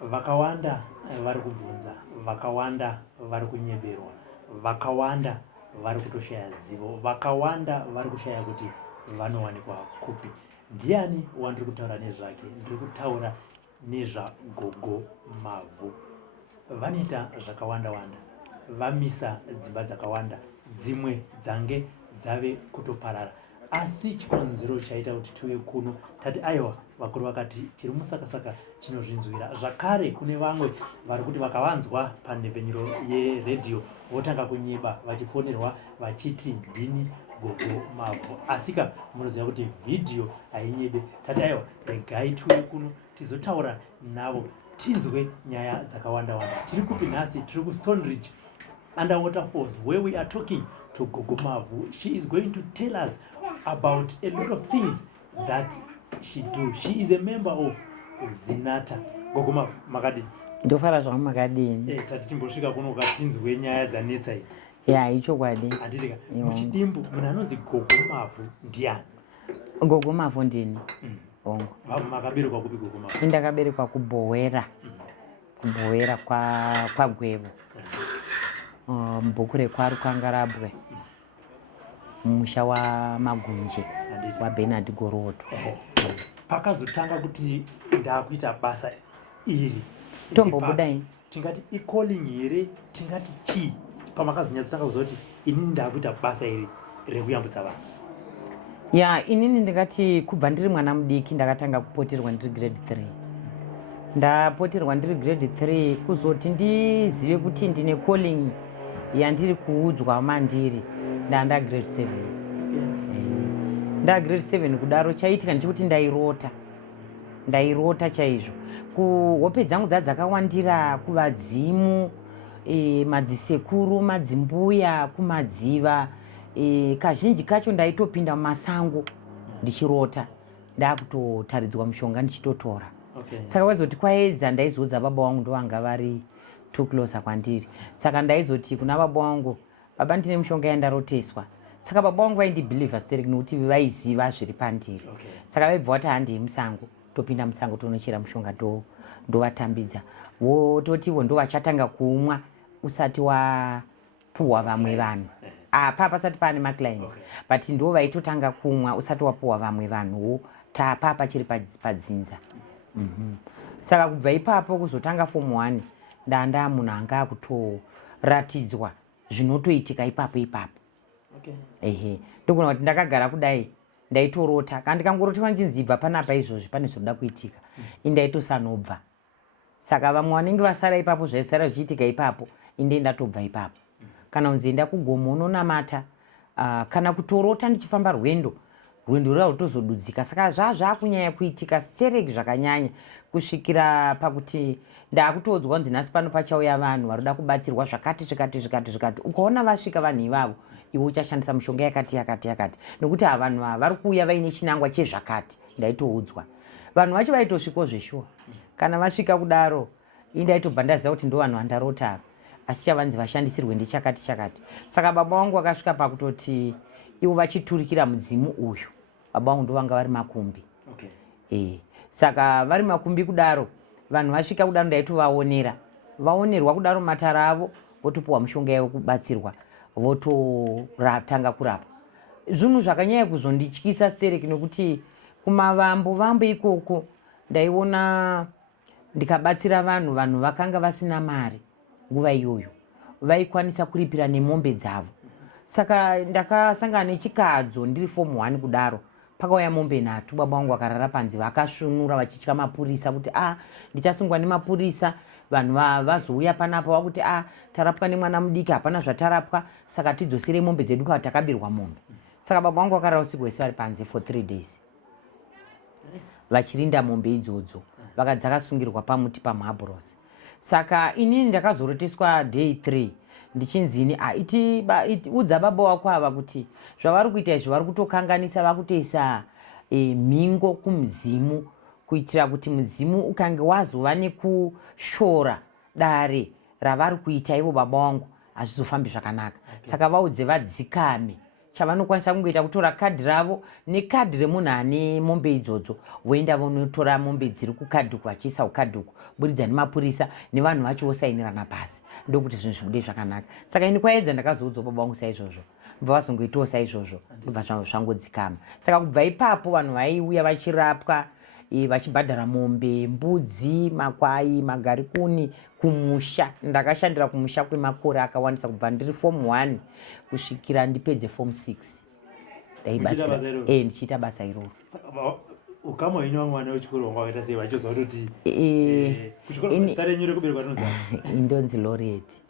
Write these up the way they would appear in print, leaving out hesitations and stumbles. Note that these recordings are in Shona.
Vakawanda vari kubvunza, vakawanda vari kunyeberwa, vakawanda vari kutoshaya zivo, vakawanda vari kushaya kuti vanowanikwa kupi. Ndiani wandiri kutaura nezvake? Ndiri kutaura nezvaGogo Mavhu. Vanoita zvakawanda-wanda, vamisa dzimba dzakawanda, dzimwe dzange dzave kutoparara. Asi chikonzero chaita kuti tiwe kuno tati aiwa, vakuru vakati chiri musakasaka chinozvinzwira. Zvakare kune vamwe vari kuti vakavanzwa panhepfenyuro yeredhiyo votanga kunyeba vachifonerwa vachiti ndini Gogo Mavhu. Asika munoziva kuti vhidhiyo hainyebe. Tati aiwa, regai tiwe kuno tizotaura navo tinzwe nyaya dzakawanda-wanda. Tiri kupi nhasi? Tiri kuStone Ridge underwater falls where we are talking to Gogo Mavhu. She is going to tell us about a lot of things that she do. She is a member of Zinata. Gogo Mavhu, makadini? Ndofara zvangu makadini. Tati timbosvika kuno ukatinzwe nyaya dzanetsa idzi. Ya, ichokwadi. Handitika, muchidimbu munhu anonzi Gogo Mavhu ndiani? Gogo Mavhu ndini. Ongo. Makaberekwa kupi Gogo Mavhu? Ndakaberekwa kuBhowera. KuBhowera kwaGwevo. Mbukure kwari kwangarabwe. Musha waMagunje waBernard Goroto. Pakazotanga kuti ndakuita basa iri. Tombobudai. Tingati i-calling here, tingati chii? Pamakazonyatsa kuziva kuti inini ndakuita basa iri rekuyambutsa vanhu. Ya, inini ndingati kubva ndiri mwana mudiki ndakatanga kupoterwa ndiri grade 3. Ndapoterwa ndiri grade 3 kuzoti ndizive kuti ndine calling yandiri kuudzwa mandiri ndanda grade 7. Nda grade 7 kudaro chaitika ndikuti ndairota chaizvo. Kuhope dzangu dzakawandira kuvadzimu, madzisekuru, madzimbuya, kumadziva. Kazhinji kacho ndaitopinda mumasango ndichirota, ndakutotaridzwa mushonga ndichitotora. Saka wazoti kwaedza ndaizodza baba wangu ndovanga vari too closer kwandiri. Saka ndaizoti kuna baba wangu, baba ndine mushonga yandaroteswa. Saka baba wangu vaindibhilivha stereki nokuti vaiziva zviri pandiri. Saka vaibva vati handei musango, topinda musango tonochera mushonga ndovatambidza. Vototiwo ndo vachatanga kumwa usati wapuhwa vamwe vanhu. Pasati pane maclients, but ndo vaitotanga kumwa usati wapuhwa vamwe vanhuwo pachiri padzinza. Saka kubva ipapo kuzotanga form 1 ndanda munhu anga akutoratidzwa zvinotoitika ipapo. Ndogona kuti ndakagara kudai ndaitorota. Kana ndikangorotiwa ndichinzibva panapa izvozvi pane zvoda kuitika, indaitosanobva. Saka vamwe vanenge vasara ipapo zvaisara zvichiitika ipapo inde ndatobva ipapo. Kana kunzi enda kugomo unonamata, kana kutorota ndichifamba rwendo rwuya rutozodudzika. Saka zvaakunyanya kuitika stereki zvakanyanya kusvikira pakuti ndakutodzwa kunzi nhasi pano pachauya vanhu varoda kubatsirwa zvakati. Ukaona vasvika vanhu ivavo, iwe uchashandisa mushonga yakati. Nokuti vanhu ava vari kuuya vaine chinangwa chezvakati. Ndaitoudzwa. Vanhu vacho vaitosvikawo zveshuwa. Kana vasvika kudaro, indaitobva ndaziva kuti ndo vanhu vandarota ava. Asi chavanzi vashandisirwe ndechakati. Saka baba wangu akasvika pakutoti ivo vachiturikira mudzimu uyu. Baba wangu ndovanga vari makumbi. Saka vari makumbi kudaro, vanhu vasvika kudaro vaonerwa kudaro matara avo, votopuhwa mushonga yavo kubatsirwa, vototanga kurapwa. Zvinhu zvakanyanya kuzondityisa stereki nokuti kumavambo ikoko ndaiona ndikabatsira vanhu vakanga vasina mari. Nguva iyoyo vaikwanisa kuripira nemombe dzavo. Saka ndakasangana nechikadzo ndiri form 1 kudaro. Pakauya mombe 3, baba wangu vakarara panze vakasvinura vachitya mapurisa kuti ndichasungwa nemapurisa. Vanhu vazouya panapa vakuti tarapwa nemwana mudiki, hapana zvatarapwa, saka tidzosere mombe dzedu kana takabirwa mombe. Saka baba wangu vakarara usiku hwese vari panze for 3 days vachirinda mombe idzodzo vakadzakasungirwa pamuti paMhabhurosi. Saka inini ndakazoroteswa day 3 ndichinzini udza baba wako ava kuti zvavari kuita izvo vari kutokanganisa, vakutoisa mhingo kumudzimu kuitira kuti mudzimu ukange wazova nekushora dare ravari kuita ivo baba wangu hazvizofambi zvakanaka. Saka vaudze vadzikame. Chavanokwanisa kungoita kutora kadhi ravo nekadhi remunhu ane mombe idzodzo, voenda vonotora mombe dziri kukadhuku vachiisa kukadhuku buridza nemapurisa nevanhu vacho vosainirana pasi ndokuti zvinhu zvibude zvakanaka. Saka ini kwaedza ndakazoudzwa baba vangu saizvozvo ndobva vazongoitawo saizvozvo ndobva zvangodzikama. Saka kubva ipapo vanhu vaiuya vachirapwa vachibhadhara mombe, mbudzi, makwai, magarikuni kumusha. Ndakashandira kumusha kwemakore akawandisa kubva ndiri form 1 kusvikira ndipedze form 6 ndichiita basa iroro. Ukama wenyu vamwe vana vechikoro vanga vakaita sei vachizowa kuti kuchikoro zita renyu rekuberekwa rinonzi indonzi Laureate.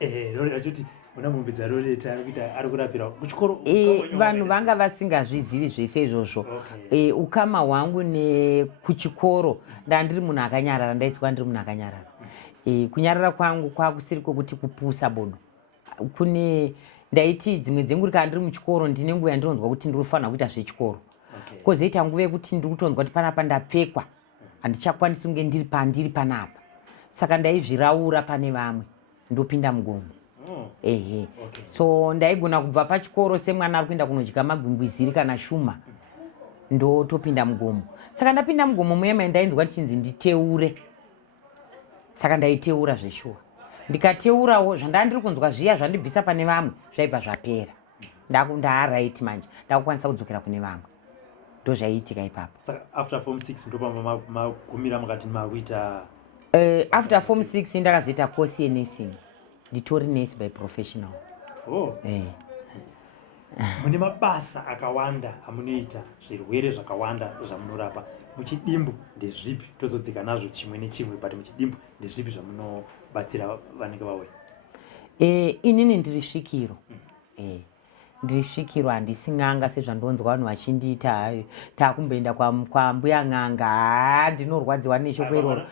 Achiti una mombe dzaLaureate ari kurapira kuchikoro. Vanhu vanga vasingazvizivi zvese izvozvo. Ukama hwangu nekuchikoro ndandiri munhu akanyarara, ndaiswa ndiri munhu akanyarara. Kunyarara kwangu kwakusiri kwekuti kupusa bodo. Kune ndaiti dzimwe dzenguva kana ndiri muchikoro ndine nguva yandinonzwa kuti ndinofanira kuita zvechikoro. Kozoita nguva yekuti ndiri kutonzwa kuti panapa ndapfekwa handichakwanisi kunge ndiri pandiri panapa. Saka ndaizviraura pane vamwe ndopinda mugomo. So ndaigona kubva pachikoro semwana ari kuenda kunodya magwingwiziri kana shuma ndotopinda mugomo. Saka ndapinda mugomo muya ndainzwa ndichinzi nditeure. Saka ndaiteura zveshuwa. Ndikateurawo zvandandiri kunzwa zviya zvandibvisa pane vamwe zvaibva zvapera. Ndaaraiti manje ndakukwanisa kudzokera kune vamwe. Ndozvaiitika ipapo. Saka after form 6 ndopamba magumira mukati makuita after form 6 ndakazoita course yenursing. Nditori nurse by professional. Mune mabasa akawanda amunoita, zvirwere zvakawanda zvamunorapa. Muchidimbu ndezvipi? Tozodzika nazvo chimwe nechimwe, but muchidimbu ndezvipi zvamunobatsira vanenge vauya? Inini ndiri svikiro. Ndiri svikiro, handisi n'anga sezvandonzwa vanhu vachindiita takumboenda kwambuya n'anga ndinorwadziwa neshoko iroro.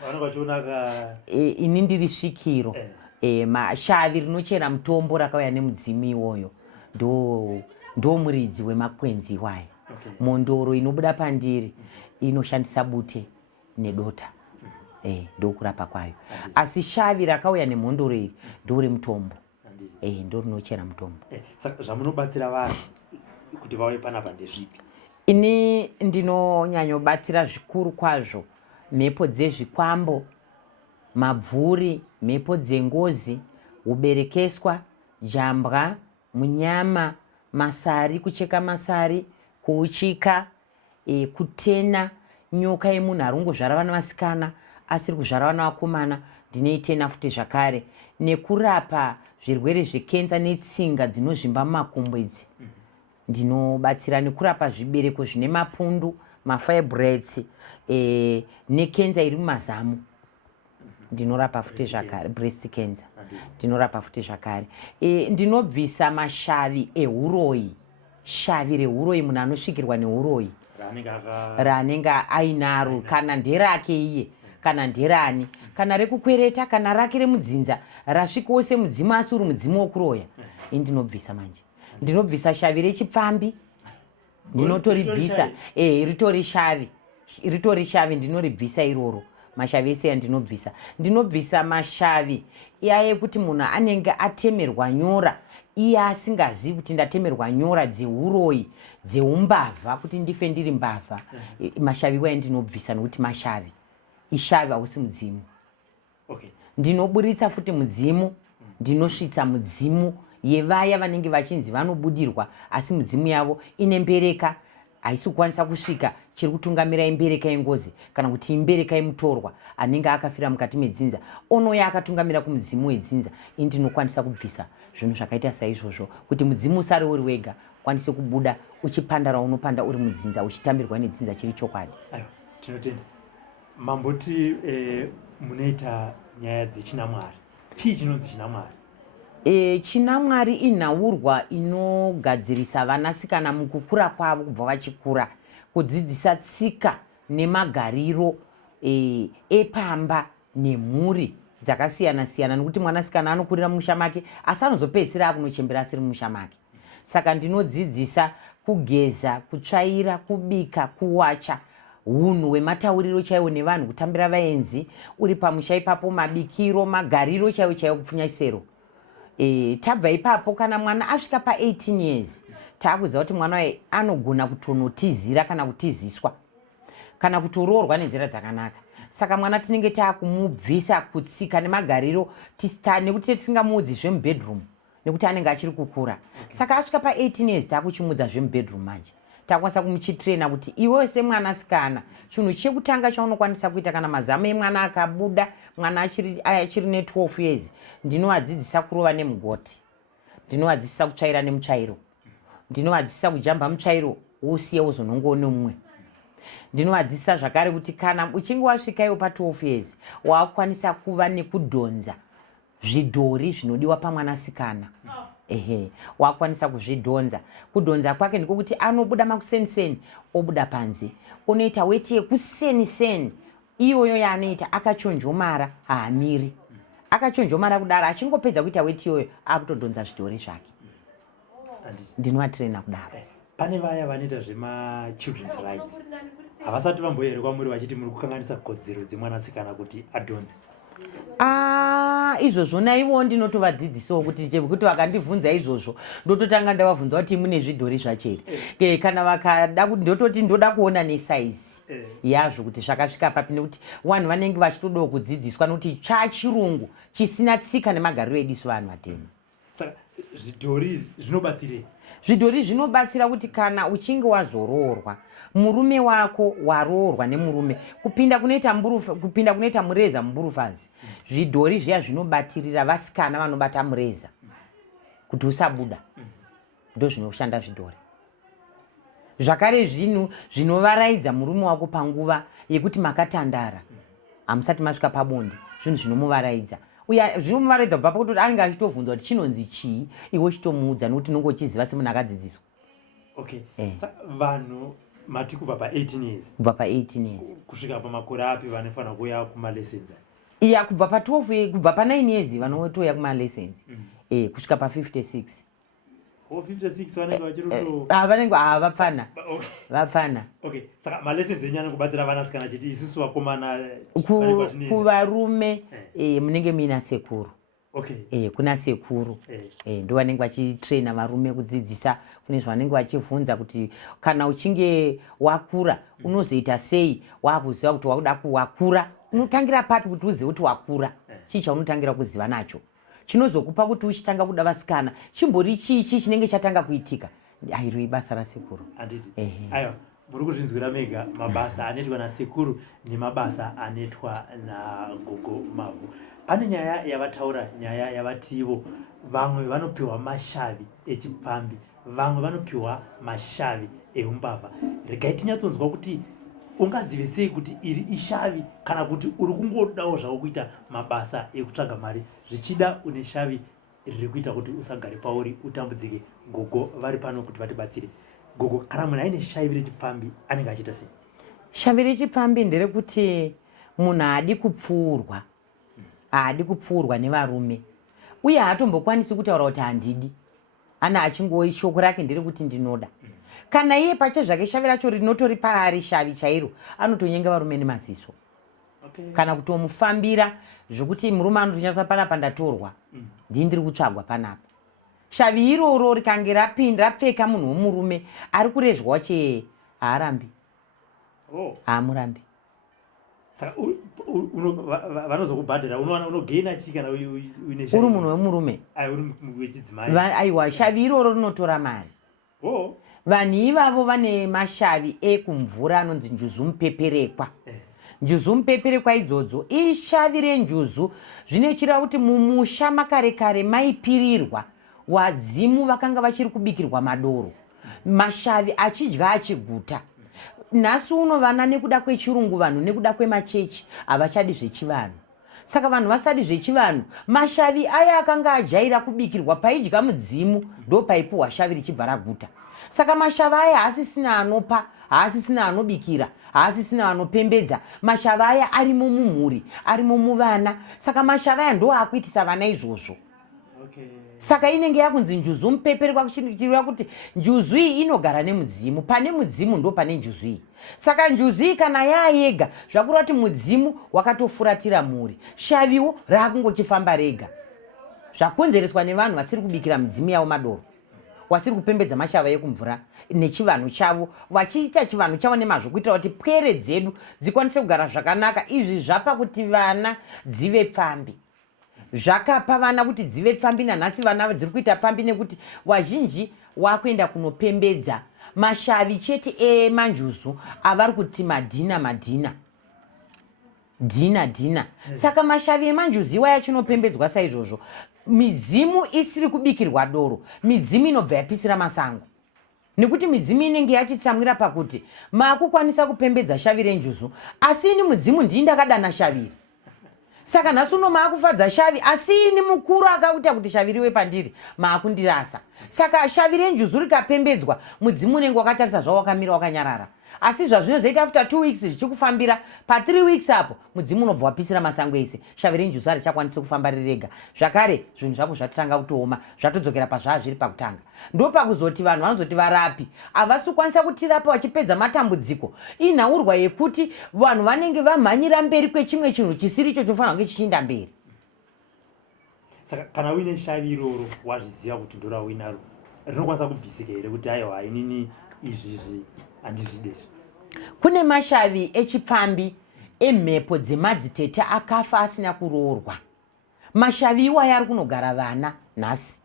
Ini ndiri svikiro. Shavi rinochera mutombo rakauya nemudzimu iwoyo ndo muridzi wemakwenzi iwayo. Mondoro inobuda pandiri inoshandisa bute nedota. Ndokurapa kwayo. Asi shavi rakauya nemhondoro iri ndore mutombo. Ndo rinochera mutombo. Saka zvamunobatsira vanhu kuti vauye panapa ndezvipi? Ini ndinonyanyobatsira zvikuru kwazvo mhepo dzezvikwambo, mabvuri, mhepo dzengozi, uberekeswa, jambwa, munyama, masari, kucheka masari, kuuchika, kutena, nyoka yemunhu ari kungozvara vana vasikana asiri kuzvara vana vakomana ndinoitena futi zvakare, nekurapa zvirwere zvekenza netsinga dzinozvimba mumakumbo idzi. Ndinobatsira nekurapa zvibereko zvine mapundu, mafibroids, nekenza iri mumazamu. Ndinorapa futi zvakare, breast cancer. Ndinorapa futi zvakare. Ndinobvisa mashavi ehuroyi. Shavi rehuroyi, munhu anosvikirwa nehuroyi raanenge ainaro, kana nderake iye kana nderani, kana rekukwereta kana rake remudzinza rasvikawo semudzimu asi uri mudzimu wokuroya. Ndinobvisa manje. Ndinobvisa shavi rechipfambi, ndinotoribvisa. Ritori shavi ndinoribvisa iroro. Mashavi ese andinobvisa. Ndinobvisa mashavi iya yekuti munhu anenge atemerwa nyora iye asingazivi kuti ndatemerwa nyora dzehuroyi, dzeumbavha, kuti ndife ndiri mbavha. Mashavi iwayo ndinobvisa nokuti mashavi. Ishavi hausi mudzimu. Ndinoburitsa futi mudzimu, ndinosvitsa mudzimu yevaya vanenge vachinzi vanobudirwa asi mudzimu yavo ine mbereka haisi kukwanisa kusvika chiri kutungamira imbereka yengozi kana kuti imbereka yemutorwa anenge akafira mukati medzinza onoya akatungamira kumudzimu wedzinza. Ndinokwanisa kubvisa zvinhu zvakaita saizvozvo kuti mudzimu usari uri wega, ukwanise kubuda uchipandara unopanda uri mudzinza uchitambirwa nedzinza chiri chokwadi. Tinotenda mamboti munoita nyaya dzechinamwari. Chii chinonzi chinamwari? Chinamwari inhaurwa inogadzirisa vanasikana mukukura kwavo kubva vachikura, kudzidzisa tsika nemagariro epamba nemhuri dzakasiyana siyana, nekuti mwanasikana anokurira mumusha make asi anozopedzisira akunochembera asiri mumusha make. Saka ndinodzidzisa kugeza, kutsvaira, kubika, kuwacha, unhu hwematauriro chaiwo nevanhu, kutambira vaenzi uri pamusha ipapo, mabikiro, magariro chaiwo chaiwo, kupfunyasero. Tabva ipapo kana mwana asvika pa18 years taakuziva kuti mwana waye anogona kutonotizira kana kutiziswa kana kutoroorwa nenzira dzakanaka. saka mwana tinenge taakumubvisa kutsika nemagariro nekuti tisingamuudzi zvemubedroom nekuti anenge achiri kukura. Saka asvika pa18 years taakuchimudza zvemubedroom manje. Takwanisa kumuchitrena kuti iwewe semwanasikana chinhu chekutanga chaunokwanisa kuita kana mazamu emwana akabuda, mwana achiri ne12 years, ndinovadzidzisa kurova nemugoti, ndinovadzidzisa kutsvaira nemutsvairo, ndinovadzidzisa kujamba mutsvairo usiye uzonongowo nomumwe. Ndinovadzidzisa zvakare kuti kana uchinge wasvika iwo pa12 years waakukwanisa kuva nekudhonza zvidhori zvinodiwa pamwanasikana. Wakwanisa kuzvidhonza. Kudhonza kwake ndikokuti anobuda makuseniseni obuda panze, unoita weti yekuseniseni iyoyo yaanoita akachonjomara, haamiri akachonjomara kudaro, achingopedza kuita weti iyoyo akutodhonza zvidhori zvake. Ndinovatrena kudaro. Pane vaya vanoita zvema-children's rights, havasati vamboyerwa muri vachiti muri kukanganisa kodzero dzemwanasikana kuti adhonze? Izvozvo naivo ndinotovadzidzisawo kuti vakandibvunza izvozvo ndototanga ndavabvunza kuti mune zvidhori zvacho here, kana vakada ndototi ndoda kuona nesaizi yazvo kuti zvakasvika papi, nekuti vanhu vanenge vachitodawo kudzidziswa nokuti chachirungu chisina tsika nemagariro edu sevanhu vatema. Saka zvidhori zvinobatsirei? Zvidhori zvinobatsira kuti kana uchinge wazoroorwa, murume wako waroorwa nemurume, kupinda kunoita mureza muburufazi, zvidhori zviya zvinobatirira vasikana vanobata mureza kuti usabuda, ndo zvinoshanda zvidhori. Zvakare zvinhu zvinovaraidza murume wako panguva yekuti makatandara, hamusati masvika pabonde, zvinhu zvinomuvaraidza. Uya zvinomuvaraidza kubva pakuti anenge achitovhunzwa kuti chinonzi chii, iwe chitomuudza nokuti unenge uchiziva semunhu akadzidziswa. Okay. Vanhu mati kubva pa18 years. Kubva pa18 years. Kusvika pamakore api vanofanira kuuya kumalessons? Iya, kubva pa12, kubva pa9 years vanotouya kumalessons. Kusvika pa56. 56 vanenge vachiruto? Vanenge vapfana. Vapfana. Okay. Saka malessons enyanya kubatsira vanasikana chiti isusu vakomana kuvarume munenge muina sekuru. Okay. Kuna sekuru. Ndo vanenge vachitrena varume kudzidzisa kune zvavanenge vachivhunza kuti kana uchinge wakura unozoita sei, wakuziva kuti wakuda kuwakura, unotangira papi kuti uzive kuti wakura. Chii chaunotangira kuziva nacho chinozokupa kuti uchitanga kuda vasikana chimbori chichi chinenge chatanga kuitika. Airo ibasa rasekuru. Anditi. Aiwa, muri kuzvinzwira mega mabasa anoitwa nasekuru nemabasa anoitwa nagogo Mavhu. Pane nyaya yavataura, nyaya yavativo, vamwe vanopiwa mashavi echipfambi, vamwe vanopiwa mashavi eumbavha. Regai tinyatsonzwa kuti ungazive sei kuti iri ishavi kana kuti uri kungodawo zvako kuita mabasa ekutsvaga mari, zvichida une shavi riri kuita kuti usagare pauri utambudzike. Gogo vari pano kuti vatibatsire. Gogo, kana munhu aine shavi rechipfambi anenge achiita sei? Shavi rechipfambi nderekuti munhu haadi kupfuurwa, haadi kupfuurwa nevarume, uye hatombokwanisi kutaura kuti handidi, ana achingoi shoko rake nderekuti ndinoda. Kana iye pache zvake shavi racho rinotori paari shavi chairo, anotonyenga varume nemaziso. Kana kutomufambira zvokuti murume anotonyatswa panapa ndatorwa, ndii ndiri kutsvagwa panapa. Shavi iroro rikange rapfeka munhu womurume ari kurezwa wache, haarambi. Haamurambi. Saka vanozokubhadhara, unogaina chii kana uine shavi? Uri munhu wemurume. Uri wechidzimai. Aiwa, shavi iroro rinotora mari. Vanhu ivavo vane mashavi ekumvura anonzi njuzu mupeperekwa. Njuzu mupeperekwa idzodzo ishavi renjuzu zvinochira kuti mumusha makare kare maipirirwa wadzimu vakanga vachiri kubikirwa madoro, mashavi achidya achiguta. Nhasi uno vana nekuda kwechirungu, vanhu nekuda kwemachechi havachadi zvechivanhu. Saka vanhu vasadi zvechivanhu, mashavi aya akanga ajaira kubikirwa paidya mudzimu ndo paipuhwa shavi richibva raguta. Saka mashavi aya haasisina anopa, haasisina anobikira, haasisina anopembedza. Mashavi aya arimo mumhuri, arimo muvana. Saka mashavi aya ndo akuitisa vana izvozvo. Saka inenge yakunzi njuzu mupeperekwa, kuchireva kuti njuzu iyi inogara nemudzimu, pane mudzimu ndo pane njuzu iyi. Saka njuzu iyi kana yaayega zvakureva kuti mudzimu wakatofuratira mhuri, shaviwo raakungochifamba rega, zvakonzereswa nevanhu vasiri kubikira mudzimu yavo madoro. wasiri kupembedza mashava ekumvura nechivanhu chavo, vachiita chivanhu chavo nemazvo kuitira kuti pwere dzedu dzikwanise kugara zvakanaka. Izvi zvapa kuti vana dzive pfambi, zvakapa vana kuti dzive pfambi. Nanhasi vana dziri kuita pfambi nekuti vazhinji wakuenda kunopembedza mashavi chete emanjuzu avari kuti madhina. Saka mashavi emanjuzi iwaya chinopembedzwa saizvozvo. Midzimu isiri kubikirwa doro, midzimu inobva yapisira masango, nekuti midzimu inenge yachitsamwira pakuti makukwanisa kupembedza shavi renjuzu, asi ini mudzimu ndii ndakadana shaviri. Saka nhasi uno maakufadza shavi, asi ini mukuru akaita kuti shavi riwe pandiri maakundirasa. Saka shavi renjuzu rikapembedzwa, mudzimu unenge wakatarisa zvavo wakamira wakanyarara. Asi zvazvinozoita after 2 weeks zvichikufambira, pa 3 weeks apo mudzimu unobva wapisira masango ese, shavi renjuzu harichakwanisi kufamba rirega. Zvakare zvinhu zvako zvatotanga kutooma, zvatodzokera pazvazviri pakutanga. Ndopakuzoti vanhu vanozoti varapi havasi kukwanisa kutirapa vachipedza matambudziko. Inhaurwa yekuti vanhu vanenge vamhanyira mberi kwechimwe chinhu chisiri icho chinofanira kunge chichiinda mberi. Saka kana uine shavi iroro wazviziva kuti ndorawinaro, rinokwanisa kubvisika here kuti aiwa inini izvizvi handizvidezvi? Kune mashavi echipfambi emhepo dzemadzitete akafa asina kuroorwa. Mashavi iwaya ari kunogara vana nhasi.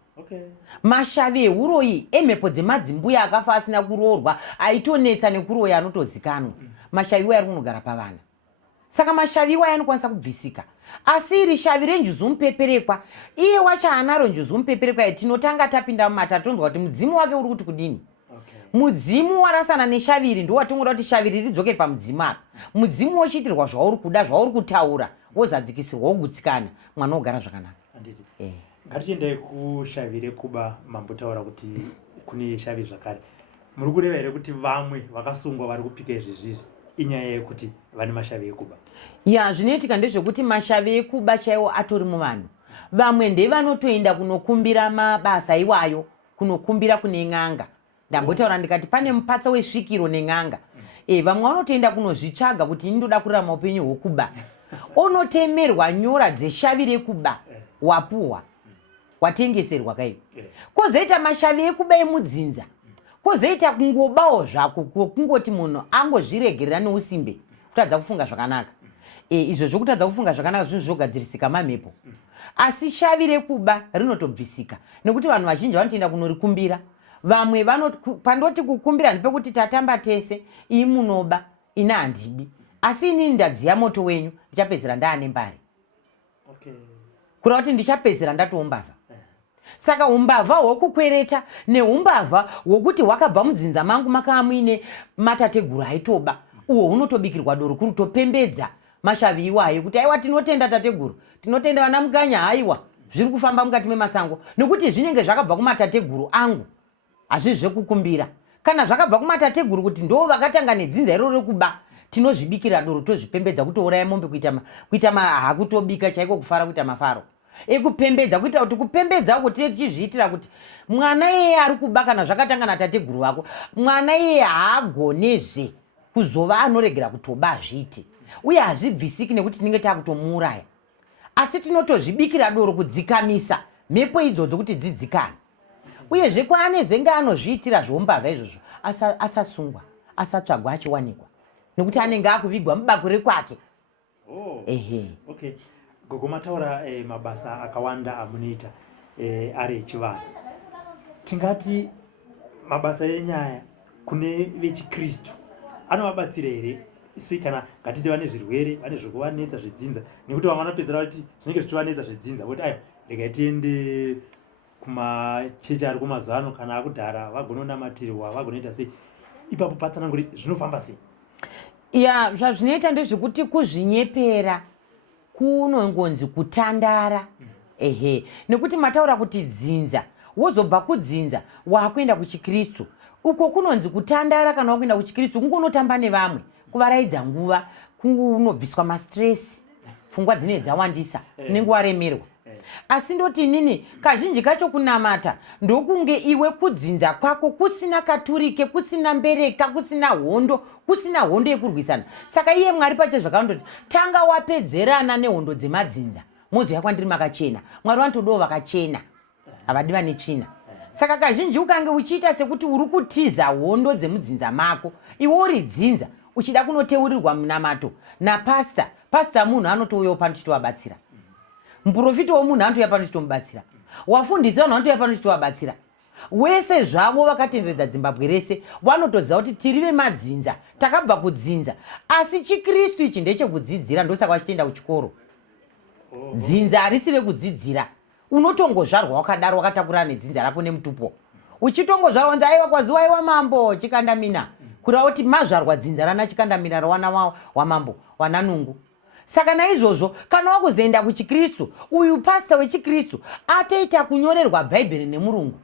Mashavi euroyi emhepo dzemadzimbuya akafa asina kuroorwa, aitonetsa nekuroya anotozikanwa. Mashavi iwaya ari kunogara pavana. Saka mashavi iwaya anokwanisa kubvisika. Asi iri shavi renjuzu mupeperekwa, iye wacho anaro njuzu mupeperekwa, tinotanga tapinda mumatatonzwa kuti mudzimu wake uri kuti kudini. Mudzimu warasana neshavi iri ndowatongoda kuti shavi iri ridzokere pamudzimu apa. Mudzimu wochiitirwa zvauri kuda, zvauri kutaura, wozadzikisirwa, wogutsikana, mwana wogara zvakanaka. Ngatichiendai kushavi rekuba. Mambotaura kuti kune shavi zvakare. Muri kureva here kuti vamwe vakasungwa vari kupika izvizvi inyaya yekuti vane mashavi ekuba? Ya, zvinoitika ndezvekuti mashavi ekuba chaiwo atori muvanhu. Vamwe ndevanotoenda kunokumbira mabasa iwayo, kunokumbira kune n'anga. Ndambotaura ndikati pane mupatso wesvikiro nen'anga. Vamwe vanotoenda kunozvitsvaga kuti ini ndoda kurarama upenyu hwekuba. Onotemerwa nyora dzeshavi rekuba wapuhwa, watengeserwa kaipo. Kozoita mashavi ekuba emudzinza. Kozoita kungobawo zvako, kungoti munhu angozviregerera neusimbe kutadza kufunga zvakanaka. Izvo zvokutadza kufunga zvakanaka zvinhu zvogadzirisika mamhepo. Asi shavi rekuba rinotobvisika nekuti vanhu vazhinji vanotoenda kunorikumbira. Vamwe pandoti kukumbira ndipekuti tatamba tese, iyi munoba, ina handibi. Asi inini ndadziya moto wenyu, ndichapedzera ndaane mbari. Kura kuti ndichapedzera ndatoumbavha. Saka umbavha hwokukwereta neumbavha hwokuti hwakabva mudzinza mangu makava muine matateguru aitoba, uho hunotobikirwa doro kuri kutopembedza mashavi iwayo kuti aiwa tinotenda tateguru, tinotenda vana muganya, haiwa zviri kufamba mukati memasango, nekuti zvinenge zvakabva kumatateguru angu. Hazvizve kukumbira. Kana zvakabva kumatateguru kuti ndo vakatanga nedzinza iroro rekuba, tinozvibikira doro tozvipembedza, kutouraya mombe kuita hakutobika chaiko, kufara kuita mafaro. Ekupembedza kuita kuti kupembedza uko tichizviitira kuti mwana iyeye ari kuba kana zvakatanga natateguru wako, mwana iyeye haagonezve kuzova anoregera kutoba zviti. Uye hazvibvisiki nekuti tinenge takutomuuraya. Asi tinotozvibikira doro kudzikamisa mhepo idzodzo kuti dzidzikane. Uyezve kwaanezenge anozviitira zvombavha izvozvo asasungwa, asatsvagwa achiwanikwa, nekuti anenge akuvigwa mubakure kwake. Gogo, mataura mabasa akawanda amunoita ari echivanhu. Tingati mabasa enyaya kune vechikristu anovabatsira here? Iswi kana ngatiti vane zvirwere, vane zvikuvanetsa zvedzinza, nekuti vamwe vanopedzera kuti zvinenge zvichivanetsa zvedzinza, kuti aiwa regai tiende kumachechi ari kumazuva ano, kana akudhara vagononamatirwa, vagonoita sei. Ipapo patsananguri zvinofamba sei? Ya, zvazvinoita ndezvekuti kuzvinyepera kunongonzi kutandara. Nekuti mataura kuti dzinza, wozobva kudzinza wakuenda kuchikristu, uko kunonzi kutandara. Kana wakuenda kuchikristu kungonotamba nevamwe, kuvaraidza nguva, kunobviswa mastress, pfungwa dzine dzawandisa, unenge waremerwa. Asi ndoti nini, kazhinji kacho kunamata ndokunge iwe kudzinza kwako kusina katurike, kusina mbereka, kusina hondo yekurwisana. Saka iye Mwari pache zvakandoti tanga wapedzerana nehondo dzemadzinza, mozoya kwandiri makachena. Mwari vanotodawo vakachena, havadi vane tsvina. Saka kazhinji ukange uchiita sekuti uri kutiza hondo dzemudzinza mako, iwe uri dzinza uchida kunoteurirwa munamato napasta munhu anotouyawo pano tichivabatsira, muprofita womunhu anotouya pano tichitomubatsira, wafundisi vanhu vanotouya pano tichitovabatsira. Wese zvavo vakatenderedza Zimbabwe rese vanotoziva kuti tiri vemadzinza, takabva kudzinza, asi chikristu ichi ndechekudzidzira, ndosaka vachitoenda kuchikoro. Dzinza harisi rekudzidzira, unotongozvarwa wakadaro wakatakurana nedzinza rako nemutupo, uchitongozvarwa kunzi aiwa kwaziwaiwa mambo chikandamina, kureva kuti mazvarwa dzinza rana chikandamina rawana wamambo wananungu. Saka naizvozvo kana wakuzoenda kuchikristu, uyu pasta wechikristu atoita kunyorerwa bhaibheri nemurungu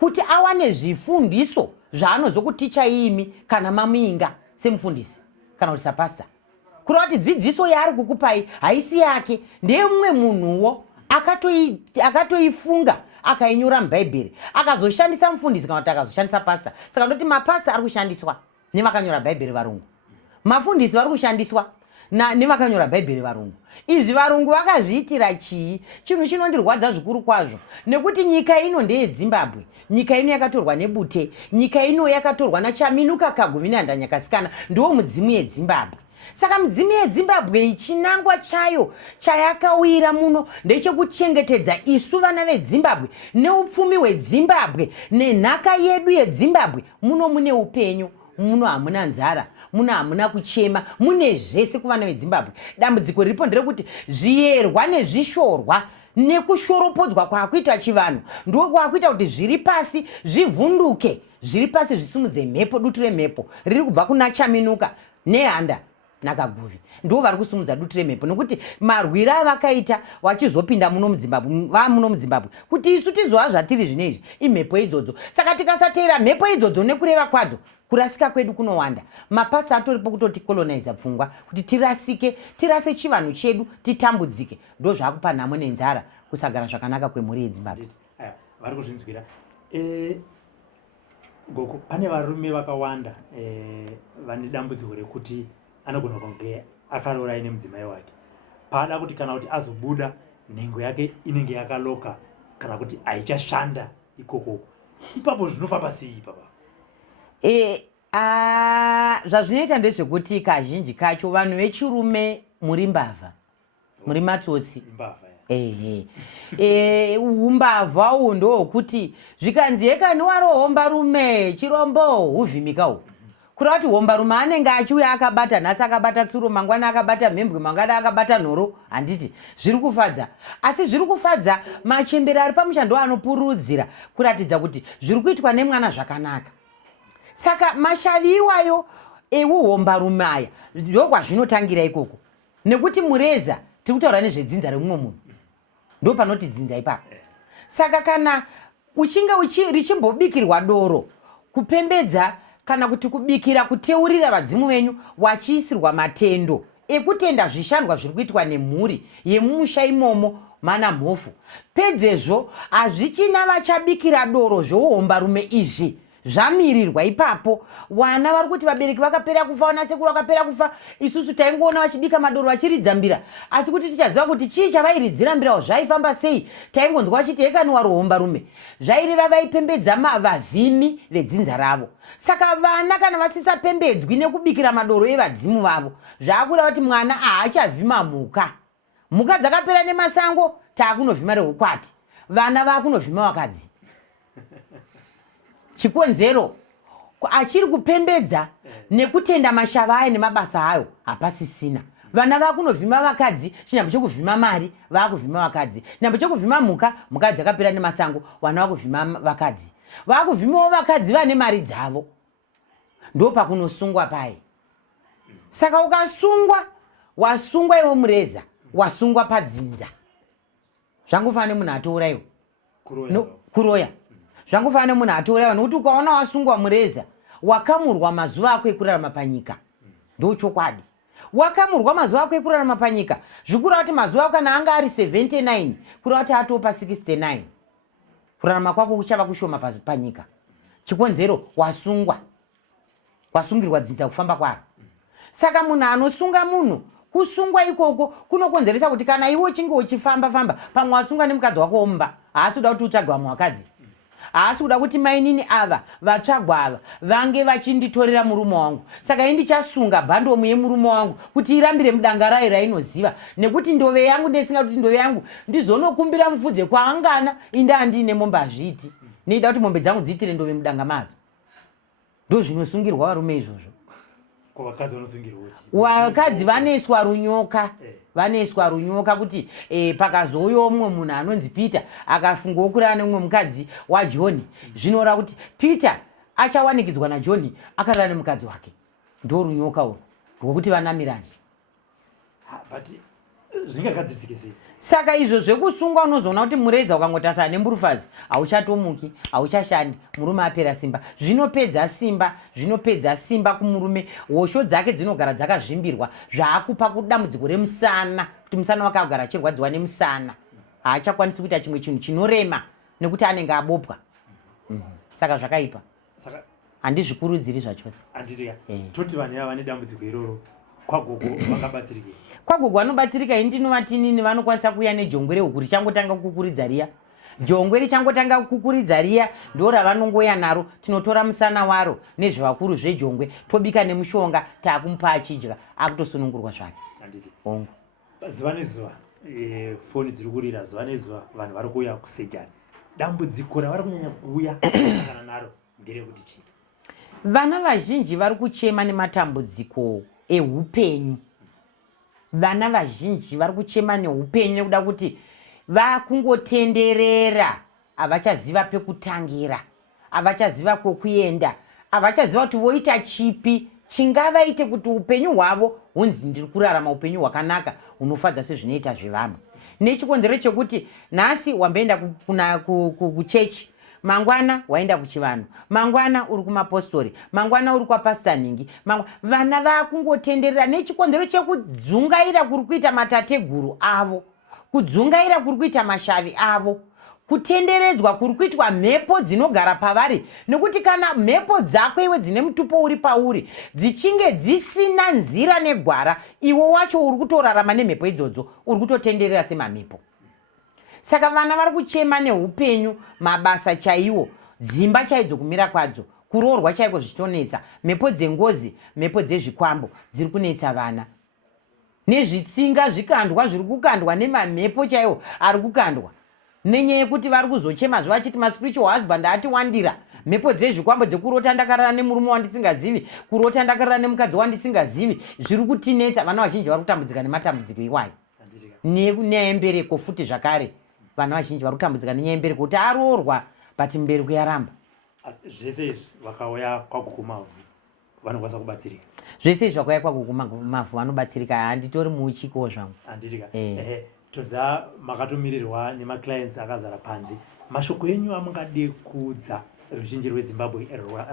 kuti awane zvifundiso zvaanozokuticha imi kana mamuinga semufundisi kana kuti sapasta, kureva kuti dzidziso yaari kukupai haisi yake, ndeyemumwe munhuwo akatoifunga akainyora mubhaibheri akazoshandisa mufundisi kana kuti akazoshandisa pasta. Saka ndoti mapasta ari kushandiswa nevakanyora bhaibheri varungu, mafundisi vari kushandiswa nevakanyora bhaibheri varungu. Izvi varungu vakazviitira chii? Chinhu chinondirwadza zvikuru kwazvo, nekuti nyika ino ndeyeZimbabwe, nyika ino yakatorwa nebute, nyika ino yakatorwa naChaminuka Kaguvina Ndanyakasikana, ndiwo mudzimu yeZimbabwe. Saka mudzimu yeZimbabwe chinangwa chayo chayakawira muno ndechekuchengetedza isu vana veZimbabwe neupfumi hweZimbabwe nenhaka yedu yeZimbabwe. Muno mune upenyu, muno hamuna nzara, muno hamuna kuchema, mune zvese kuvana veZimbabwe. Dambudziko riripo nderekuti zviyerwa nezvishorwa nekushoropodzwa kwakuita chivanhu ndo kwakuita kuti zviri pasi zvivhunduke, zviri pasi zvisimudze mhepo, dutu remhepo riri kubva kuna Chaminuka neHanda naKaguvi, ndo vari kusumudza dutu remhepo, nokuti marwiro avakaita vachizopinda muno muZimbabwe kuti isu tizova zvatiri zvinezvi imhepo idzodzo. Saka tikasateera mhepo idzodzo nekureva kwadzo, kurasika kwedu kunowanda. Mapasa atoripo kutoti kolonaiza pfungwa kuti tirase chivanhu chedu, titambudzike, ndo zvakupa nhamo nenzara, kusagara zvakanaka kwemhuri yeZimbabwe. Vari kuzvinzwira. Goko, pane varume vakawanda vane dambudziko rekuti anogona kunge akaroora nemudzimai wake, pada kuti kana kuti azobuda nhengo yake inenge yakaloka kana kuti haichashanda ikoko, ipapo zvinofamba sei ipapa? Zvazvinoita ndezvekuti kazhinji kacho vanhu vechirume muri mbavha, muri matsotsi. Umbavha uhu ndohwokuti zvikanzi yekani warohomba rume chirombo huvhimikawo, kureva kuti homba rume anenge achiuya akabata, nhasi akabata tsuro, mangwana akabata mhembwe, mangwana akabata nhoro. Handiti zviri kufadza, asi zviri kufadza machembere ari pamushando anopururudzira kuratidza kuti zviri kuitwa nemwana zvakanaka. Saka mashavi iwayo euhomba rume aya ndokwazvinotangira ikoko, nekuti mureza tiri kutaura nezvedzinza remumwe munhu, ndo panoti dzinza ipapo. Saka kana uchinge richimbobikirwa doro kupembedza kana kuti kubikira kuteurira vadzimu venyu, wachiisirwa matendo ekutenda zvishandwa zviri kuitwa nemhuri yemumusha imomo mana mhofu, pedzezvo hazvichina vachabikira doro zvouhomba rume izvi zvamirirwa ipapo. Wana vari kuti vabereki vakapera kufa, vanasekuru vakapera kufa, isusu taingoona vachibika madoro vachiridza mbira, asi kuti tichaziva kuti chii chavairidzira mbirawo zvaifamba sei, taingonzwa vachiti yekani warohomba rume, zvaireva vaipembedza vavhimi vedzinza ravo. Saka vana kana vasisapembedzwi nekubikira madoro evadzimu vavo, zvaakureva kuti mwana haachavhima mhuka dzakapera nemasango, taakunovhima rehukwati, vana vaakunovhima vakadzi. Chikonzero achiri kupembedza nekutenda mashava ayo nemabasa ayo hapasisina. Vana vakunovhima vakadzi, chinhambo chekuvhima mari vakuvhima vakadzi, chinhambo chekuvhima mhuka dzakapera nemasango, vana vakuvhima vakadzi, vakuvhimawo vakadzi vane mari dzavo, ndo pakunosungwa paye. Saka ukasungwa, wasungwa iwe mureza, wasungwa padzinza, zvangofanira munhu atouraiwa kuroya, zvangofanira munhu atouraiwa, nokuti ukaona wasungwa mureza wakamurwa mazuva ako ekurarama panyika, ndo chokwadi. Wakamurwa mazuva ako ekurarama panyika, zvikureva kuti mazuva ako kana anga ari 79, kureva kuti atopa 69, kurarama kwako kuchava kushoma panyika. Chikonzero wasungwa, wasungirwa dzinza kufamba kwaro. Saka munhu anosunga munhu, kusungwa ikoko kunokonzeresa kuti kana iwe uchinge uchifamba pamwe wasungwa nemukadzi wako womumba, haasi kuda kuti utsvage vamwe vakadzi, haasi kuda kuti mainini ava vatsvagwa ava vange vachinditorera murume wangu. Saka indichasunga bhandomu yemurume wangu kuti irambire mudanga rayo rainoziva, nekuti ndove yangu ndesinga kuti ndove yangu ndizonokumbira mufudze kwaangana inde handine mombe hazviiti. Neida kuti mombe dzangu dziitire ndove mudanga madzo. Ndo zvinosungirwa varume izvozvo. Vakadzi vanoiswa runyoka, vanoiswa runyoka kuti pakazouyawo mumwe munhu anonzi Peter akafungawo kurara nemumwe mukadzi waJohn, zvinoreva kuti Peter achawanikidzwa naJohn akarara nemukadzi wake. Ndo runyoka urwu rwokuti vanamirane. Zvingagadzirisike sei? Saka izvo zvekusunga unozoona kuti mureza ukangotasana nemburufazi hauchatomuki, hauchashandi, murume apera simba. Zvinopedza simba, zvinopedza simba kumurume. Hosho dzake dzinogara dzakazvimbirwa, zvaakupa kudambudziko remusana, kuti musana wake agara achirwadziwa nemusana. Haachakwanisi kuita chimwe chinhu chinorema nekuti anenge abopwa. Saka zvakaipa. Saka handizvikurudziri zvachose. Handiti toti vanhu ava vane dambudziko iroro kwagogo vakabatsirikei? Kwagogo vanobatsirika. Ini ndinovatinini vanokwanisa kuuya nejongwe rehuku richangotanga kukukuridza riya. Jongwe richangotanga kukukuridza riya ndo ravanongoya naro. Tinotora musana waro nezvevakuru zvenjongwe tobika nemushonga taakumupa achidya akutosunungurwa zvake. Handiti Ongo zuva nezuva foni dziri kurira, zuva nezuva vanhu vari kuuya kusejani. Dambudziko ravari kunyanya kuuya kusangana naro nderekuti chii? Vana vazhinji vari kuchema nematambudziko eupenyu. Vana vazhinji vari kuchema neupenyu nekuda kuti vakungotenderera, havachaziva pekutangira, havachaziva kwokuenda, havachaziva kuti voita chipi chingavaite kuti upenyu hwavo hunzi ndiri kurarama upenyu hwakanaka hunofadza sezvinoita zvevanhu. Nechikonzero chekuti nhasi wamboenda kuchechi, mangwana waenda kuchivanhu, mangwana uri kumapostori, mangwana uri kwapasita Nhingi, vana vakungotenderera nechikonzero chekudzungaira kuri kuita matateguru avo, kudzungaira kuri kuita mashavi avo, kutenderedzwa kuri kuitwa mhepo dzinogara pavari. Nekuti kana mhepo dzako iwe dzine mutupo uri pauri dzichinge dzisina nzira negwara, iwo wacho uri kutorarama nemhepo idzodzo, uri kutotenderera semamhepo. Saka vana vari kuchema neupenyu, mabasa chaiwo, dzimba chaidzo kumira kwadzo, kuroorwa chaiko zvichitonetsa, mhepo dzengozi, mhepo dzezvikwambo dziri kunetsa vana. Nezvitsinga zvikandwa zviri kukandwa nemamhepo chaiwo ari kukandwa. Nenyaya yekuti vari kuzochema zvavachiti maspiritual husband ati wandira. Mhepo dzezvikwambo dzekurota ndakarara nemurume wandisingazivi, kurota ndakarara nemukadzi wandisingazivi, zviri kutinetsa. Vana vazhinji vari kutambudzika nematambudziko iwayo. Nenyaya yembereko futi zvakare. Vana vazhinji vari kutambudzika nenyaya yembereko kuti aroorwa but mbereko yaramba. Zvese izvi vakauya kwagogo Mavhu vanokwanisa kubatsirika? Zvese izvi vakauya kwagogo Mavhu vanobatsirika. Handitori muuchiko zvangu. Handitika toza makatomirirwa nemaclients akazara panze. Mashoko enyu amungade kuudza ruzhinji rweZimbabwe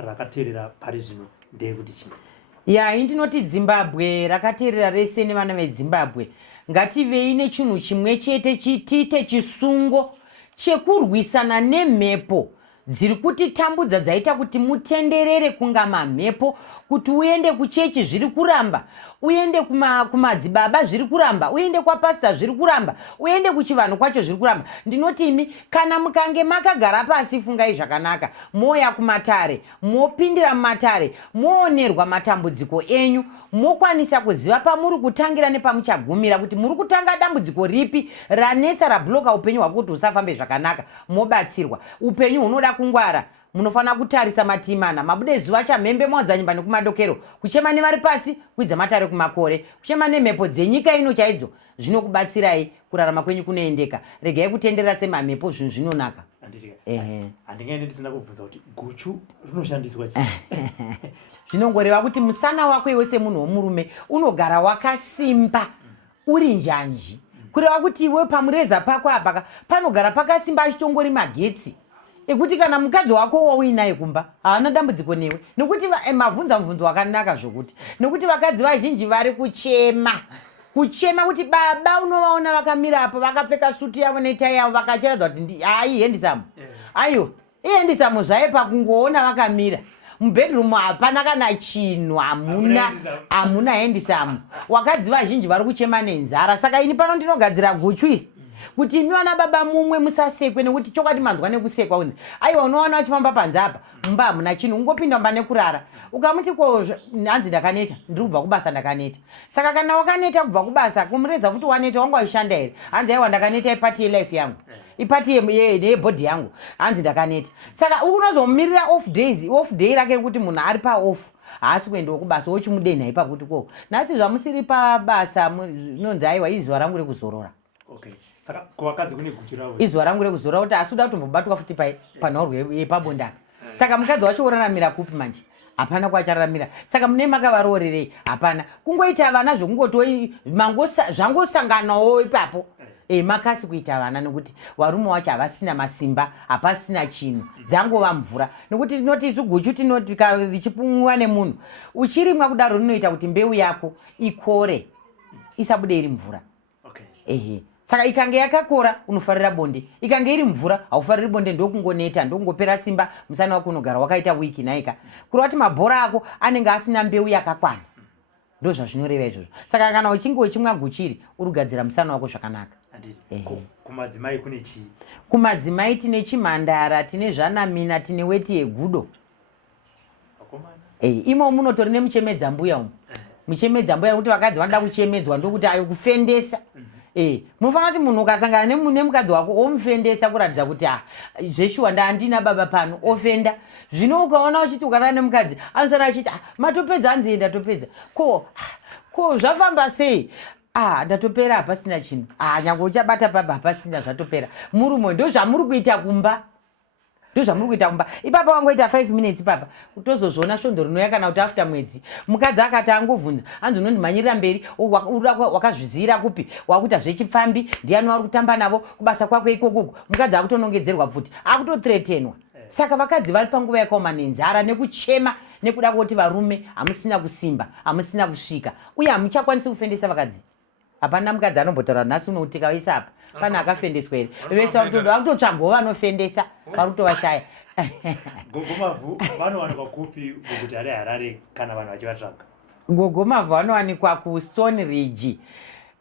rakateerera pari zvino ndeyekuti chii? Ndinoti Zimbabwe rakateerera rese nevana veZimbabwe ngativei nechinhu chimwe chete, tiite chisungo chekurwisana nemhepo dziri kutitambudza dzaita kuti mutenderere kunga mamhepo, kuti uende kuchechi zviri kuramba, uende kumadzibaba zviri kuramba, uende kwapasita zviri kuramba, uende kuchivanhu kwacho zviri kuramba. Ndinoti imi kana mukange makagara pasi fungai zvakanaka, moya kumatare, mopindira mumatare, moonerwa matambudziko enyu, mokwanisa kuziva pamuri kutangira nepamuchagumira kuti muri kutanga dambudziko ripi ranetsa rabloka upenyu hwako kuti usafambe zvakanaka, mobatsirwa. Upenyu hunoda kungwara. Munofanira kutarisa matimana, mabude zuva chamhembe mwadzanyimba nekumadokero, kuchema nevari pasi, kwidza matare kumakore, kuchema nemhepo dzenyika ino chaidzo, zvinokubatsirai kurarama kwenyu kunoendeka. Regai kutenderera semamhepo, zvinhu zvinonaka. Handingaende ndisina kubvunza kuti guchu rinoshandiswa chii? Zvinongoreva kuti musana wako iwe semunhu womurume unogara wakasimba, uri njanji. Kureva kuti iwe pamureza pako apa panogara pakasimba achitongori magetsi ekuti kana mukadzi wako wauinaye kumba haana dambudziko newe. Nekuti mavhunza mubvunzo wakanaka zvokuti, nekuti vakadzi vazhinji vari kuchema kuti baba unovaona vakamira apo vakapfeka sutu yavo netai yavo vakacheredzwa kuti hai hendisamu, aiyo ihendisamu zvaye pakungoona vakamira mubedroom hapana kana chinhu, hamuna hendisamu. Wakadzi vazhinji vari kuchema nenzara. Saka ini pano ndinogadzira guchu iri kuti imi vana baba mumwe musasekwe nekuti chokwadi manzwa nekusekwa unzi aiwa unowana vachifamba panze apa mumba hamuna chinhu ungopinda mumba nekurara ukamuti ko hanzi ndakaneta ndiri kubva kubasa ndakaneta saka kana wakaneta kubva kubasa kumureza futi waneta wanga waishanda here hanzi aiwa ndakaneta ipati yelife yangu ipati yebhodhi yangu hanzi ndakaneta saka unozomumirira off day rake kuti munhu ari paoff haasi kuendawo kubasa wochimudenha ipakuti ko nhasi zvamusiri pabasa nonzi aiwa izuva rangu rekuzorora saka kuvakadzi kune guchu ravo izuva rangu rekuzorora kuti asi uda kutombobatwa futi panhorwa yepabondaka saka mukadzi wacho uraramira kupi manje hapana kwachararamira saka mune makavaroorerei hapana kungoita vana zvokungoti zvangosanganawo ipapo makasi kuita vana nekuti varume wacho havasina masimba hapasina chinhu dzangova mvura nekuti tinoti isu guchu tinoti richipumwiwa nemunhu uchirimwa kudaro rinoita kuti mbeu yako ikore isabude iri mvura saka ikange yakakora unofarira bonde ikange iri mvura haufariri bonde ndokungoneta ndokungopera simba musana wako unogara wakaita wiki naika kureva kuti mabhora ako anenge asina mbeu yakakwana ndo zvazvinoreva izvozvo saka kana uchinge uchimwa guchiri uri kugadzira musana wako zvakanaka kumadzimai kune chii kumadzimai tine chimhandara tine zvanamina tine weti yegudo imo munotori nemuchemedza mbuya umu muchemedza mbuya kuti vakadzi vanoda kuchemedzwa ndokuti ayo kufendesa munofanira kuti munhu ukasangana nemukadzi wako omufendesa kuratidza kuti zveshuwa handina baba pano ofenda zvino ukaona uchiti ukarara nemukadzi anosara achiti matopedza anzienda topedza ko zvafamba sei ndatopera hapasina chinhu nyange uchabata baba hapasina zvatopera murume ndo zvamuri kuita kumba ipapo wangoita 5 minutes papa tozozviona svondo rinoya kana kuti after mwedzi mukadzi akati angovhunza hanzi unondimhanyirira mberi wakazvizira kupi wakuita zvechipfambi ndiani wari kutamba navo kubasa kwako ikokoko mukadzi akutonongedzerwa pfuti akutothreatenwa saka vakadzi vari panguva yakaoma nenzara nekuchema nekuda kuti varume hamusina kusimba hamusina kusvika uye hamuchakwanisi kufendesa vakadzi hapana mukadzi anombotaura nhasi unoutika vaisa apa pana akafendeswa here vese vakutotsvagawo vanofendesa vari kutovashaya gogomavhu vanowanikwa kupi muguta reharare kana vanhu vachivatsvaga gogomavhu vanowanikwa kustone ridge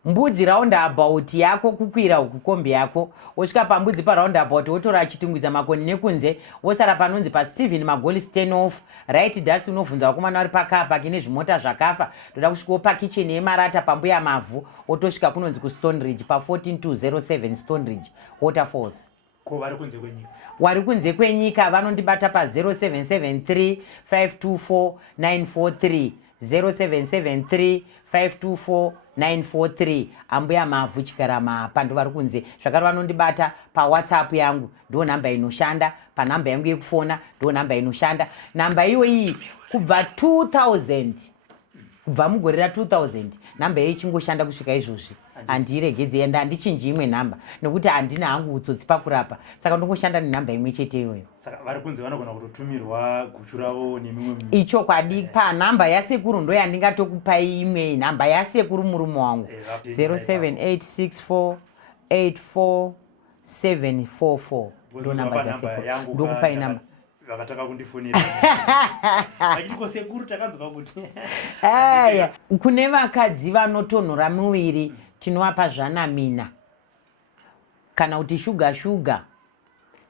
mbudzi roundabout yako kukwira kukombi yako wosvika pambudzi paroundabout wotora chitungwiza makoni nekunze wosara panonzi paStephen Magoli Stenoff right dasi unovhunza vakomana vari pakapaki nezvimota zvakafa ndoda kusvikawo pakicheni yemarata pambuya mavhu wotosvika kunonzi kustone ridge pa14207 Stone Ridge Waterfalls ko vari kunze kwenyika wari kunze kwenyika vanondibata pa0773 524 943 0773 524 943 ambuya mavhu chikarama pando vari kunze zvakare vanondibata pawhatsapp yangu ndo nhamba inoshanda panhamba yangu yekufona ndo nhamba inoshanda nhamba iyo iyi kubva 2000 kubva mugore ra2000 nhamba iyo ichingoshanda kusvika izvozvi handiregedze enda handichinji imwe nhamba nekuti handina hangu utsotsi pakurapa saka ndongoshanda nenhamba imwe chete iyoyo saka vari kunze vanogona kutotumirwa guchu ravo nemimwe ichokwadi panhamba yasekuru ndo yandingatokupai imwe nhamba yasekuru murume wangu 07864847744 ndo nhamba dzasekuru ndokupai nhamba vakataka kundifonera vachitiko sekuru takanzwa kuti aya kune vakadzi vanotonhora muviri tinovapa zvanamina kana kuti shuga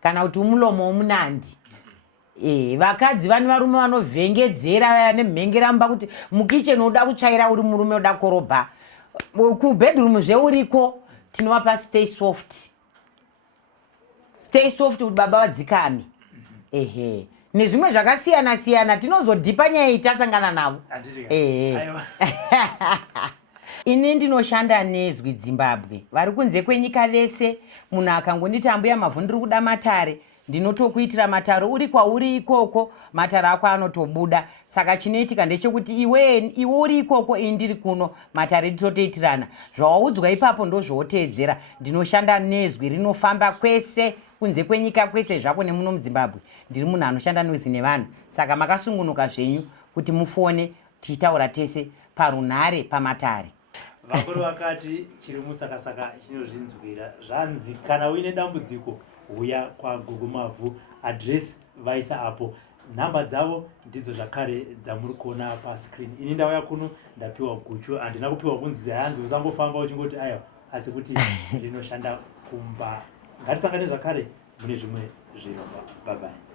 kana kuti umulomo womunandi vakadzi vane varume vanovhengedzera vaya nemhengeramba kuti mukicheni uda kutsvaira uri murume uda korobha kubhedroom zveuriko tinovapa stay soft kuti baba vadzikame nezvimwe zvakasiyana siyana tinozodhipa nyaya iyi tasangana navo ini ndinoshanda nezwi Zimbabwe vari kunze kwenyika vese munhu akangonditi ambuya mavhu ndiri kuda matare ndinotokuitira matare uri kwauri ikoko matare ako anotobuda saka chinoitika ndechekuti iwe uri ikoko ini ndiri kuno matare titotoitirana zvawaudzwa ipapo ndo zvoteedzera ndinoshanda nezwi rinofamba kwese kunze kwenyika kwese zvako nemuno muZimbabwe ndiri munhu anoshanda nezwi nevanhu saka makasungunuka zvenyu kuti mufone tichitaura tese parunhare pamatare vakuru vakati chiri musakasaka chinozvinzwira zvanzi kana uine dambudziko uya kwagogomavhu adresi vaisa apo nhamba dzavo ndidzo zvakare dzamuri kuona pascreen ini ndauya kuno ndapiwa guchu handina kupiwa kunzi hanzi usambofamba uchingoti aya asi kuti rinoshanda kumba. Ngatisangane zvakare mune zvimwe zvirongwa. Bye bye.